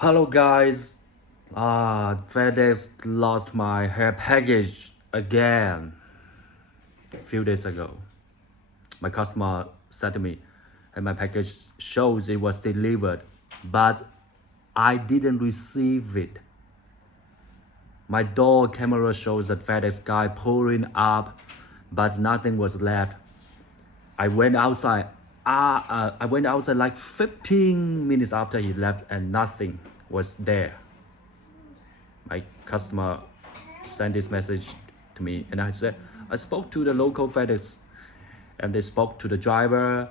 Hello guys, FedEx lost my hair package again. A few days ago, my customer said to me, and my package shows it was delivered, but I didn't receive it. My door camera shows that FedEx guy pulling up, but nothing was left. I went outside. I went outside like 15 minutes after he left, and nothing was there. My customer sent this message to me, and I said, I spoke to the local FedEx, and they spoke to the driver,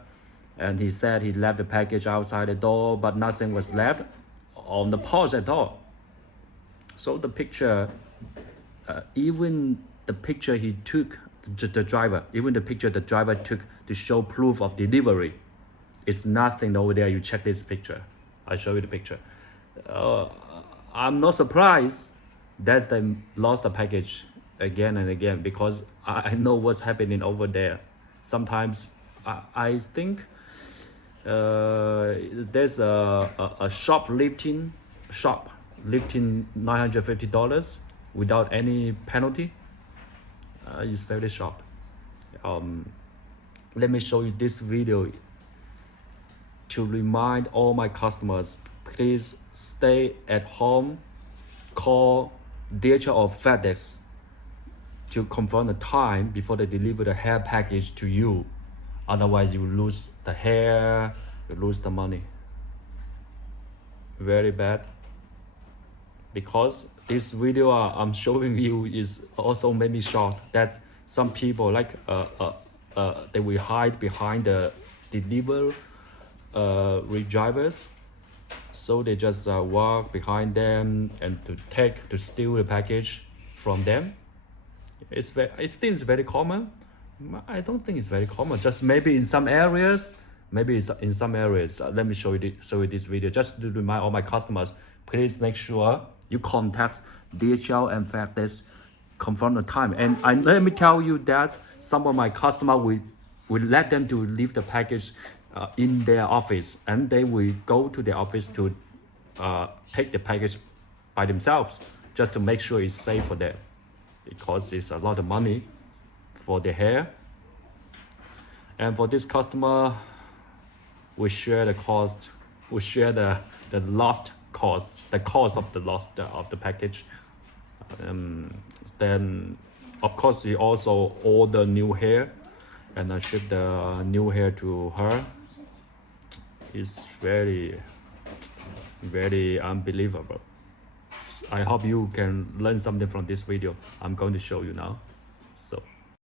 and he said he left the package outside the door, but nothing was left on the porch at all. So the picture, even the picture he took, the driver, even the picture the driver took to show proof of delivery, it's nothing over there. You check this picture. I show you the picture. I'm not surprised that they lost the package again and again, because I know what's happening over there. Sometimes I think there's a shop lifting $950 without any penalty. It's very shocked. Let me show you this video to remind all my customers, please stay at home, call DHL or FedEx to confirm the time before they deliver the hair package to you. Otherwise you lose the hair, you lose the money. Very bad. Because this video I'm showing you is also made me shocked that some people they will hide behind the delivery drivers, so they just walk behind them and to steal the package from them. I think it's very common. I don't think it's very common. Just maybe in some areas. Maybe it's in some areas. Let me show you this video just to remind all my customers. Please make sure you contact DHL and FedEx, confirm the time. And let me tell you that some of my customers will let them to leave the package in their office, and they will go to their office to take the package by themselves, just to make sure it's safe for them, because it's a lot of money for their hair. And for this customer, we share the cost. We share the lost cost, the cost of the loss of the package. Then of course we also order new hair, and I ship the new hair to her. It's very unbelievable. I hope you can learn something from this video I'm going to show you now. So